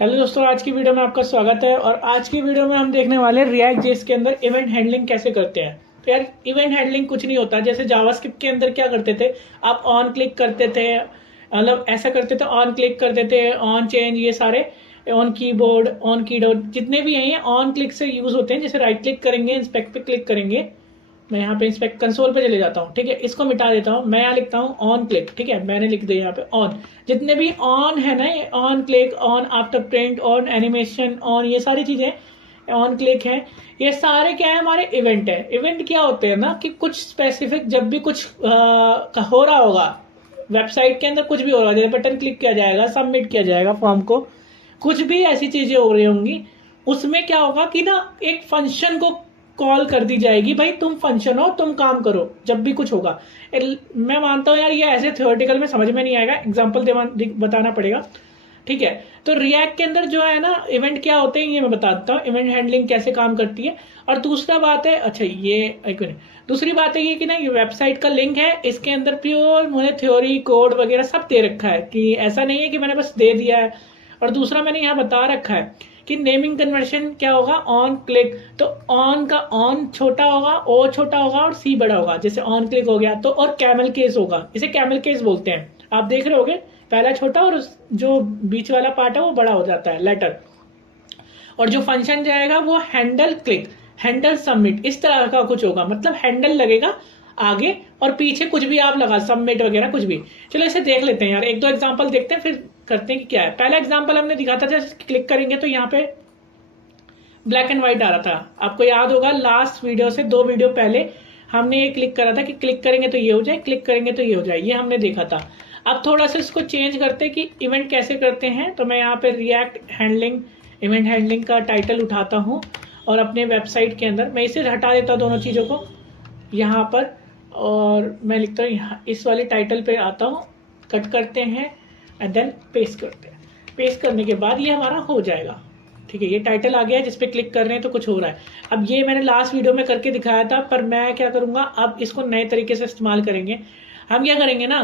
Hello दोस्तों, आज की वीडियो में आपका स्वागत है। और आज की वीडियो में हम देखने वाले हैं रिएक्ट जेएस के अंदर इवेंट हैंडलिंग कैसे करते हैं। तो यार, इवेंट हैंडलिंग कुछ नहीं होता। जैसे जावास्क्रिप्ट के अंदर क्या करते थे, आप ऑन क्लिक करते थे, मतलब ऐसा करते थे, ऑन क्लिक करते थे, ऑन चेंज, ये सारे ऑन कीबोर्ड, ऑन कीडोर्ड जितने भी हैं ये ऑन क्लिक से यूज होते हैं। जैसे राइट क्लिक करेंगे, इंस्पेक्ट पे क्लिक करेंगे, मैं यहाँ पे इंस्पेक्ट कंसोल पे चले जाता हूँ, ठीक है। इसको मिटा देता हूँ, मैं यहाँ लिखता हूँ ऑन क्लिक, ठीक है, मैंने लिख दिया यहाँ पे ऑन। जितने भी ऑन है ना, ये on click, on after print, on animation, on, ये सारी चीजें ऑन क्लिक है। ये सारे क्या है, हमारे इवेंट है। इवेंट क्या होते हैं ना कि कुछ स्पेसिफिक, जब भी कुछ हो रहा होगा वेबसाइट के अंदर, कुछ भी हो रहा है, जैसे बटन क्लिक किया जाएगा, सबमिट किया जाएगा फॉर्म को, कुछ भी ऐसी चीजें हो रही होंगी, उसमें क्या होगा कि ना एक फंक्शन को कॉल कर दी जाएगी, भाई तुम फंक्शन हो, तुम काम करो जब भी कुछ होगा। मैं मानता हूं यार, ये ऐसे थ्योरेटिकल में समझ में नहीं आएगा, एग्जांपल बताना पड़ेगा, ठीक है। तो रिएक्ट के अंदर जो है ना, इवेंट क्या होते हैं ये मैं बता देता हूँ, इवेंट हैंडलिंग कैसे काम करती है। और दूसरा बात है, अच्छा ये एक मिनट, दूसरी बात है ये कि ना, ये वेबसाइट का लिंक है, इसके अंदर प्योर मुझे थ्योरी कोड वगैरह सब दे रखा है, कि ऐसा नहीं है कि मैंने बस दे दिया है। और दूसरा मैंने यहाँ बता रखा है कि नेमिंग कन्वर्शन क्या होगा, ऑन क्लिक, तो ऑन का ऑन छोटा होगा, ओ छोटा होगा और सी बड़ा होगा। जैसे ऑन क्लिक हो गया तो, और कैमल केस होगा, इसे कैमल केस बोलते हैं। आप देख रहे होगे, पहला छोटा और जो बीच वाला पार्ट है वो बड़ा हो जाता है, लेटर। और जो फंक्शन जाएगा वो हैंडल क्लिक, हैंडल सबमिट, इस तरह का कुछ होगा। मतलब हैंडल लगेगा आगे और पीछे कुछ भी आप लगा, सबमिट वगैरह कुछ भी। चलो इसे देख लेते हैं यार, एक दो एग्जांपल देखते हैं, फिर करते हैं कि क्या है। पहला एग्जांपल हमने दिखाता था, जैसे क्लिक करेंगे तो यहाँ पे ब्लैक एंड व्हाइट आ रहा था। आपको याद होगा लास्ट वीडियो से 2 वीडियो पहले हमने ये क्लिक करा था कि क्लिक करेंगे तो ये हो जाए, क्लिक करेंगे तो ये हो जाए, ये हमने देखा था। अब थोड़ा सा इसको चेंज करते हैं कि इवेंट कैसे करते हैं। तो मैं यहाँ पे रिएक्ट हैंडलिंग, इवेंट हैंडलिंग का टाइटल उठाता हूँ और अपने वेबसाइट के अंदर मैं इसे हटा देता हूँ, दोनों चीज़ों को यहाँ पर, और मैं लिखता हूँ यहाँ, इस वाले टाइटल पे आता हूँ, कट करते हैं एंड देन पेस्ट करते हैं। पेस्ट करने के बाद ये हमारा हो जाएगा, ठीक है। ये टाइटल आ गया है, जिस पे क्लिक कर रहे हैं तो कुछ हो रहा है। अब ये मैंने लास्ट वीडियो में करके दिखाया था, पर मैं क्या करूंगा, अब इसको नए तरीके से इस्तेमाल करेंगे। हम क्या करेंगे ना,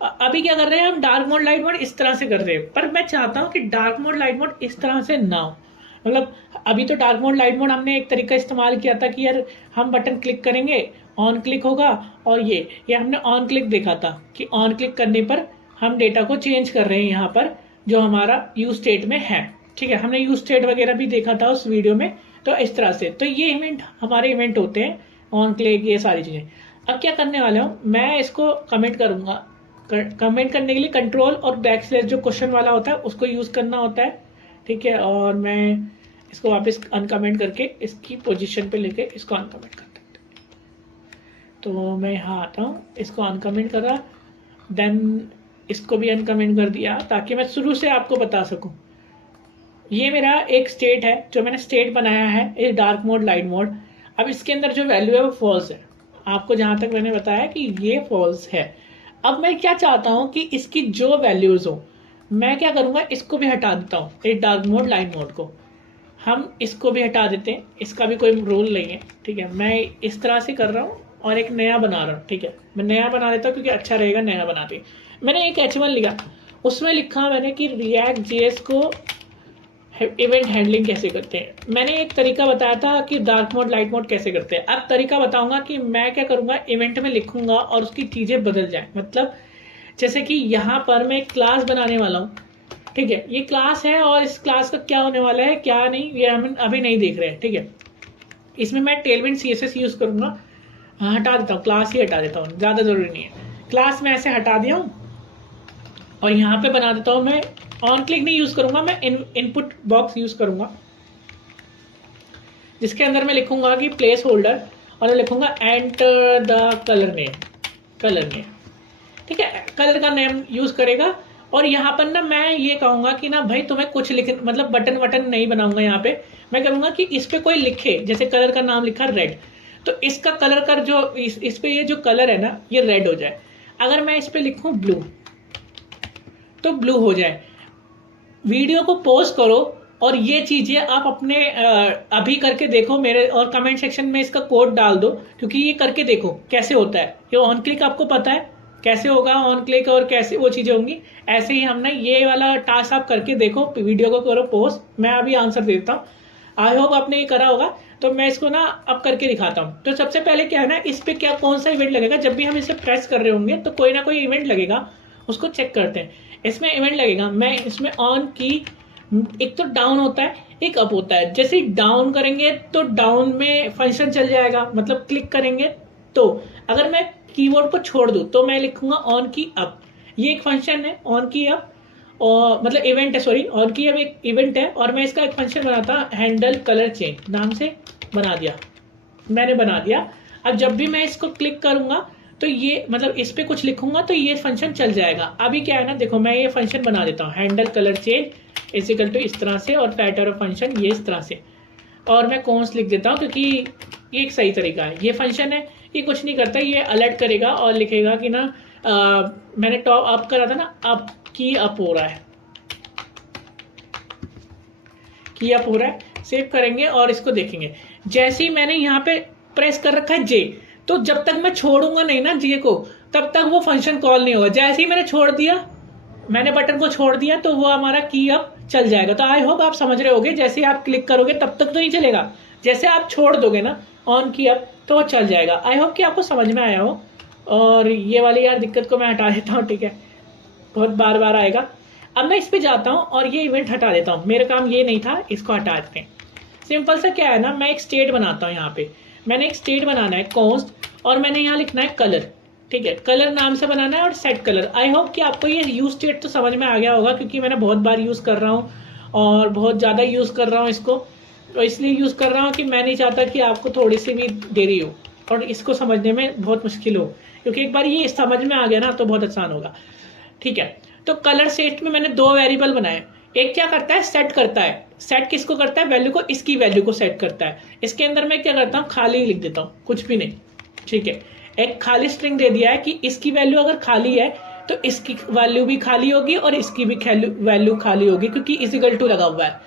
अभी क्या कर रहे हैं हम, डार्क मोड लाइट मोड इस तरह से कर रहे हैं, पर मैं चाहता हूँ कि डार्क मोड लाइट मोड इस तरह से ना हो। मतलब अभी तो डार्क मोड लाइट मोड हमने एक तरीका इस्तेमाल किया था कि यार हम बटन क्लिक करेंगे, ऑन क्लिक होगा, और ये हमने ऑन क्लिक देखा था कि ऑन क्लिक करने पर हम डेटा को चेंज कर रहे हैं यहाँ पर, जो हमारा यूज स्टेट में है, ठीक है। हमने यूज स्टेट वगैरह भी देखा था उस वीडियो में। तो इस तरह से, तो ये इवेंट हमारे इवेंट होते हैं, ऑन क्लिक, ये सारी चीजें। अब क्या करने वाला हूँ, मैं इसको कमेंट करूंगा। कमेंट करने के लिए कंट्रोल और बैकस्लैश, जो क्वेश्चन वाला होता है उसको यूज करना होता है, ठीक है। और मैं इसको वापस अनकमेंट करके इसकी पोजीशन पे लेके इसको अनकमेंट कर देते हैं। तो मैं यहाँ आता हूँ, इसको अनकमेंट करा, देन इसको भी अनकमेंट कर दिया, ताकि मैं शुरू से आपको बता सकूं। ये मेरा एक स्टेट है, जो मैंने स्टेट बनाया है, ये डार्क मोड लाइट मोड। अब इसके अंदर जो वैल्यू है वो फॉल्स है, आपको जहां तक मैंने बताया कि ये फॉल्स है। अब मैं क्या चाहता हूं कि इसकी जो वैल्यूज हो, मैं क्या करूंगा, इसको भी हटा देता हूँ, ये डार्क मोड लाइट मोड को हम इसको भी हटा देते हैं, इसका भी कोई रोल नहीं है, ठीक है। मैं इस तरह से कर रहा हूँ और एक नया बना रहा हूँ, ठीक है। मैं नया बना देता हूँ क्योंकि अच्छा रहेगा नया बनाते। मैंने एक H1 लिखा, उसमें लिखा मैंने कि रिएक्ट जेएस को इवेंट हैंडलिंग कैसे करते हैं। मैंने एक तरीका बताया था कि डार्क मोड लाइट मोड कैसे करते हैं। अब तरीका बताऊंगा कि मैं क्या करूंगा, इवेंट में लिखूंगा और उसकी चीजें बदल जाए। मतलब जैसे कि यहाँ पर मैं एक क्लास बनाने वाला हूँ, ठीक है। ये क्लास है और इस क्लास का क्या होने वाला है क्या नहीं, ये हम अभी नहीं देख रहे हैं, ठीक है। इसमें मैं टेलविंड CSS यूज करूंगा। हटा देता हूँ, क्लास ही हटा देता हूँ, ज्यादा जरूरी नहीं है। क्लास में ऐसे हटा दिया हूँ और यहाँ पे बना देता हूँ, मैं ऑन क्लिक नहीं यूज करूंगा, मैं इनपुट बॉक्स यूज करूंगा, जिसके अंदर मैं लिखूंगा कि प्लेस होल्डर, और मैं लिखूंगा enter the colour name, colour name, ठीक है। कलर का नेम यूज करेगा। और यहाँ पर ना मैं ये कहूंगा कि ना भाई तुम्हें कुछ लिख, मतलब बटन वटन नहीं बनाऊंगा। यहाँ पे मैं करूंगा कि इस पे कोई लिखे, जैसे कलर का नाम लिखा रेड, तो इसका कलर का जो इस पे ये जो कलर है ना, ये रेड हो जाए। अगर मैं इस पे लिखूं ब्लू, तो ब्लू हो जाए। वीडियो को पॉज करो और ये चीजें आप अपने अभी करके देखो मेरे, और कमेंट सेक्शन में इसका कोड डाल दो, क्योंकि ये करके देखो कैसे होता है। ये ऑन क्लिक आपको पता है, कैसे होगा ऑन क्लिक और कैसे वो चीज़ें होंगी। ऐसे ही हमने ये वाला टास्क आप करके देखो, वीडियो को करो पोस्ट, मैं अभी आंसर देता हूँ। आई होप आपने ये करा होगा। तो मैं इसको ना अब करके दिखाता हूँ। तो सबसे पहले क्या है ना, इस पे क्या कौन सा इवेंट लगेगा, जब भी हम इसे प्रेस कर रहे होंगे तो कोई ना कोई इवेंट लगेगा, उसको चेक करते हैं। इसमें इवेंट लगेगा, मैं इसमें ऑन की, एक तो डाउन होता है एक अप होता है। जैसे ही डाउन करेंगे तो डाउन में फंक्शन चल जाएगा, मतलब क्लिक करेंगे तो। अगर मैं कीबोर्ड को छोड़ दूं तो मैं लिखूंगा ऑन की अप, ये एक फंक्शन है ऑन की अप, और मतलब इवेंट है, सॉरी ऑन की अब एक इवेंट है। और मैं इसका एक फंक्शन बनाता हैंडल कलर चेंज नाम से, बना दिया, मैंने बना दिया। अब जब भी मैं इसको क्लिक करूंगा तो ये मतलब इस पे कुछ लिखूंगा तो ये फंक्शन चल जाएगा। अभी क्या है ना, देखो मैं ये फंक्शन बना देता हूँ, हैंडल कलर चेंज इजिकल टू इस तरह से, और पैटर फंक्शन ये इस तरह से, और मैं कॉन्स लिख देता हूँ क्योंकि ये एक सही तरीका है। ये फंक्शन है, ये कुछ नहीं करता, ये अलर्ट करेगा और लिखेगा कि ना मैंने टॉप अप करा था ना, अप की अप हो रहा है, की अप हो रहा है। सेव करेंगे और इसको देखेंगे। जैसे ही मैंने यहाँ पे प्रेस कर रखा है जे, तो जब तक मैं छोड़ूंगा नहीं ना जे को, तब तक वो फंक्शन कॉल नहीं होगा। जैसे ही मैंने छोड़ दिया, मैंने बटन को छोड़ दिया, तो वो हमारा की अप चल जाएगा। तो आई होप आप समझ रहे होगे, जैसे आप क्लिक करोगे तब तक तो नहीं चलेगा, जैसे आप छोड़ दोगे ना ऑन की अप तो वो चल जाएगा। आई होप कि आपको समझ में आया हो। और ये वाली यार दिक्कत को मैं हटा देता हूँ, ठीक है, बहुत बार बार आएगा। अब मैं इस पे जाता हूँ और ये इवेंट हटा देता हूँ, मेरा काम ये नहीं था, इसको हटा देते हैं। सिंपल सा क्या है ना, मैं एक स्टेट बनाता हूँ। यहाँ पे मैंने एक स्टेट बनाना है कॉन्स्ट, और मैंने यहाँ लिखना है कलर, ठीक है, कलर नाम से बनाना है और सेट कलर। आई होप कि आपको ये यूज स्टेट तो समझ में आ गया होगा, क्योंकि मैंने बहुत बार यूज कर रहा हूँ और बहुत ज़्यादा यूज कर रहा हूँ इसको। तो इसलिए यूज कर रहा हूँ कि मैं नहीं चाहता कि आपको थोड़ी सी भी देरी हो और इसको समझने में बहुत मुश्किल हो, क्योंकि एक बार ये समझ में आ गया ना तो बहुत आसान होगा, ठीक है। तो कलर सेट में मैंने दो वेरिएबल बनाए। एक क्या करता है, सेट करता है। सेट किसको करता है, वैल्यू को, इसकी वैल्यू को सेट करता है। इसके अंदर मैं क्या करता हूँ, खाली लिख देता हूँ, कुछ भी नहीं, ठीक है। एक खाली स्ट्रिंग दे दिया है कि इसकी वैल्यू अगर खाली है तो इसकी वैल्यू भी खाली होगी और इसकी भी वैल्यू खाली होगी, क्योंकि इजिकल टू लगा हुआ है।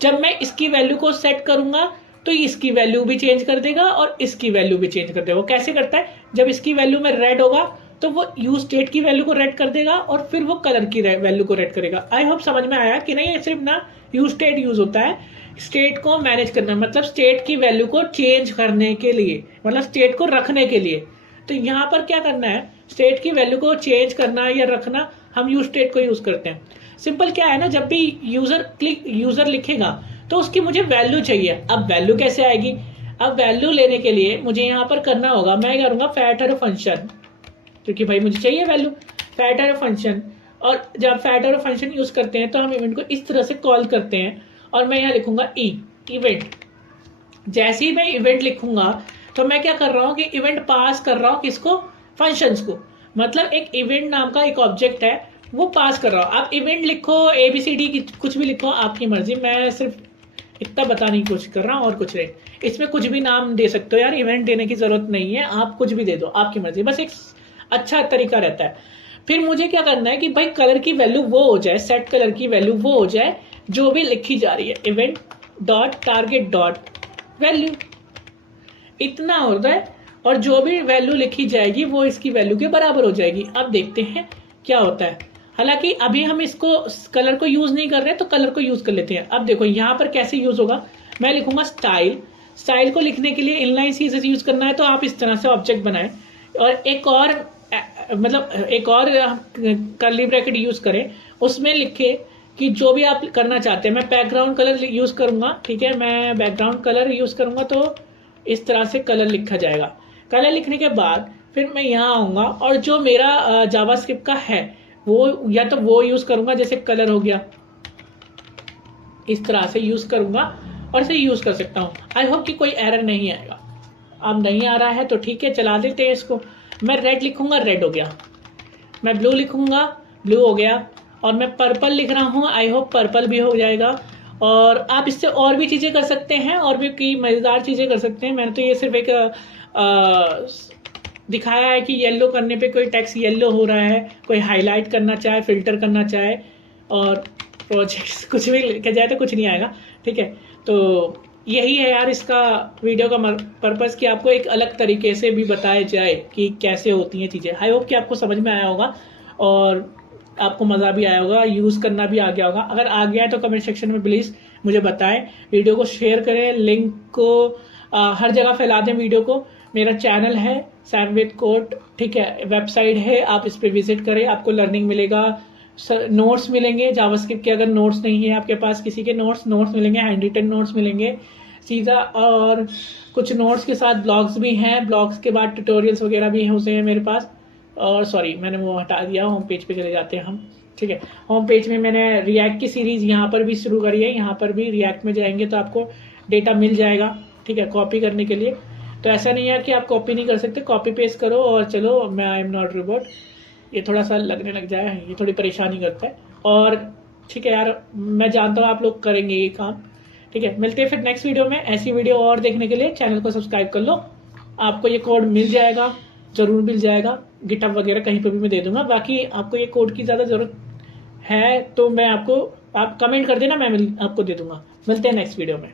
जब मैं इसकी वैल्यू को सेट करूंगा तो इसकी वैल्यू भी चेंज कर देगा और इसकी वैल्यू भी चेंज कर देगा। वो कैसे करता है, जब इसकी वैल्यू में रेड होगा तो वो यूज स्टेट की वैल्यू को रेड कर देगा और फिर वो कलर की वैल्यू को रेड करेगा। आई होप समझ में आया कि नहीं, सिर्फ ना यूज स्टेट यूज होता है स्टेट को मैनेज करना, मतलब स्टेट की वैल्यू को चेंज करने के लिए, मतलब स्टेट को रखने के लिए। तो यहाँ पर क्या करना है, स्टेट की वैल्यू को चेंज करना या रखना, हम यूज स्टेट को यूज करते हैं। सिंपल क्या है ना, जब भी यूजर लिखेगा तो उसकी मुझे वैल्यू चाहिए। अब वैल्यू कैसे आएगी, अब वैल्यू लेने के लिए मुझे यहाँ पर करना होगा, मैं करूंगा फैटर फंक्शन, क्योंकि भाई मुझे चाहिए वैल्यू, फैटर फंक्शन। और जब फैटर फंक्शन यूज करते हैं तो हम इवेंट को इस तरह से कॉल करते हैं, और मैं यहाँ लिखूंगा इवेंट। जैसे ही मैं इवेंट लिखूंगा तो मैं क्या कर रहा हूँ कि इवेंट पास कर रहा हूँ किसको, फंक्शंस को। मतलब एक इवेंट नाम का एक ऑब्जेक्ट है, वो पास कर रहा हूँ। आप इवेंट लिखो, ABCD कुछ भी लिखो, आपकी मर्जी, मैं सिर्फ इतना बताने की कोशिश कर रहा हूँ और कुछ नहीं। इसमें कुछ भी नाम दे सकते हो यार, इवेंट देने की जरूरत नहीं है, आप कुछ भी दे दो, आपकी मर्जी, बस एक अच्छा तरीका रहता है। फिर मुझे क्या करना है कि भाई कलर की वैल्यू वो हो जाए, सेट कलर की वैल्यू वो हो जाए जो भी लिखी जा रही है, event dot target dot value, इतना होता है। और जो भी वैल्यू लिखी जाएगी वो इसकी वैल्यू के बराबर हो जाएगी। अब देखते हैं क्या होता है। हालांकि अभी हम इसको कलर को यूज नहीं कर रहे, तो कलर को यूज कर लेते हैं। अब देखो यहाँ पर कैसे यूज होगा, मैं लिखूंगा स्टाइल। स्टाइल को लिखने के लिए इनलाइन सीरीज यूज करना है, तो आप इस तरह से ऑब्जेक्ट बनाएं और एक और कर्ली ब्रैकेट यूज करें, उसमें लिखे कि जो भी आप करना चाहते हैं। मैं बैकग्राउंड कलर यूज करूंगा, ठीक है, मैं बैकग्राउंड कलर यूज करूंगा, तो इस तरह से कलर लिखा जाएगा। कलर लिखने के बाद फिर मैं यहाँ आऊंगा और जो मेरा जावास्क्रिप्ट का है वो या तो वो यूज करूंगा, जैसे कलर हो गया, इस तरह से यूज करूंगा और इसे यूज कर सकता हूँ। आई होप कि कोई एरर नहीं आएगा। अब नहीं आ रहा है तो ठीक है, चला देते हैं इसको। मैं रेड लिखूंगा, रेड हो गया। मैं ब्लू लिखूंगा, ब्लू हो गया। और मैं पर्पल लिख रहा हूँ, आई होप पर्पल भी हो जाएगा। और आप इससे और भी चीजें कर सकते हैं, और भी कई मजेदार चीजें कर सकते हैं। मैंने तो ये सिर्फ एक दिखाया है कि येलो करने पे कोई टेक्स्ट येलो हो रहा है, कोई हाईलाइट करना चाहे, फिल्टर करना चाहे, और प्रोजेक्ट्स कुछ भी लिखा जाए तो कुछ नहीं आएगा, ठीक है। तो यही है यार इसका वीडियो का पर्पस, कि आपको एक अलग तरीके से भी बताया जाए कि कैसे होती हैं चीज़ें। आई होप कि आपको समझ में आया होगा और आपको मज़ा भी आया होगा, यूज़ करना भी आ गया होगा। अगर आ गया है तो कमेंट सेक्शन में प्लीज़ मुझे बताएं, वीडियो को शेयर करें, लिंक को हर जगह फैला दें वीडियो को। मेरा चैनल है सैम विद कोड, ठीक है, वेबसाइट है, आप इस पर विजिट करें, आपको लर्निंग मिलेगा, नोट्स मिलेंगे जावास्क्रिप्ट के। अगर नोट्स नहीं है आपके पास किसी के, नोट्स मिलेंगे, हैंड रिटन नोट्स मिलेंगे सीधा, और कुछ नोट्स के साथ ब्लॉग्स भी हैं, ब्लॉग्स के बाद ट्यूटोरियल्स वगैरह भी हैं मेरे पास। और सॉरी मैंने वो हटा दिया, होम पेज पे चले जाते हैं हम, ठीक है। होम पेज में मैंने रिएक्ट की सीरीज यहाँ पर भी शुरू करी है, यहाँ पर भी रिएक्ट में जाएंगे तो आपको डेटा मिल जाएगा, ठीक है, कॉपी करने के लिए। तो ऐसा नहीं है कि आप कॉपी नहीं कर सकते, कॉपी पेस्ट करो और चलो, मैं आई एम नॉट रोबोट। ये थोड़ा सा लगने लग जाए, ये थोड़ी परेशानी करता है। और ठीक है यार, मैं जानता हूँ आप लोग करेंगे ये काम, ठीक है। मिलते हैं फिर नेक्स्ट वीडियो में। ऐसी वीडियो और देखने के लिए चैनल को सब्सक्राइब कर लो। आपको ये कोड मिल जाएगा, जरूर मिल जाएगा, गिटहब वगैरह कहीं पर भी मैं दे दूंगा। बाकी आपको ये कोड की ज़्यादा ज़रूरत है तो मैं आपको, आप कमेंट कर देना, मैं आपको दे दूंगा। मिलते हैं नेक्स्ट वीडियो में।